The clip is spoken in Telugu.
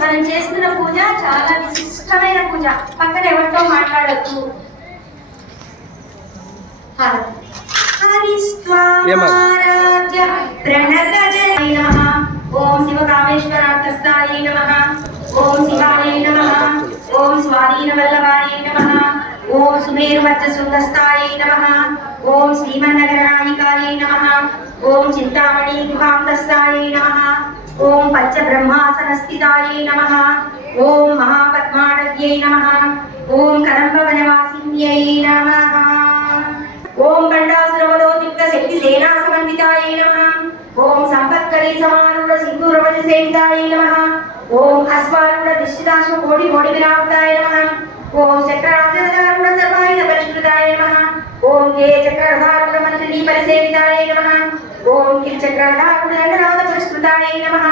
మనం చేస్తున్న పూజ చాలా విశిష్టమైన పూజ. పక్కన ఎవరితో మాట్లాడద్దు. ఓం శివకామేశ్వరార్థస్థాయై నమః. ఓం శివాయ నమః. ఓం స్వాధీన వల్లభాయ నమః. ఓం సుమేరువర్చశృంగస్థాయై నమః. ఓం శ్రీమన్నగరనాయికాయై నమః. ఓం చింతామణి గుహాంతస్థాయై నమః. ఓం పంచబ్రహ్మాసనస్థితాయై నమః. ఓం మహాపద్మాఢ్యై నమః. ఓం కదంబవనవాసిన్యై నమః. ఓం బండాసురవలోతిక్త శక్తి సేనా సమన్వితాయై నమః. ఓం సంపత్కరీ సమారూఢ సింధూరవజ సేవితాయై నమః. ఓం అశ్వారూఢ దిష్టిదాశ్వ కోటి కోటి విరావృతాయ నమః. ఓం చక్రరాజధారూఢ సర్వాయుధ పరిష్కృతాయ నమః. ఓం కే చక్రధారూఢ మంత్రినీ పరిసేవితాయ నమః. ఓం కిల్ చక్రధారూఢ దండనాథ పరిష్కృతాయ నమః.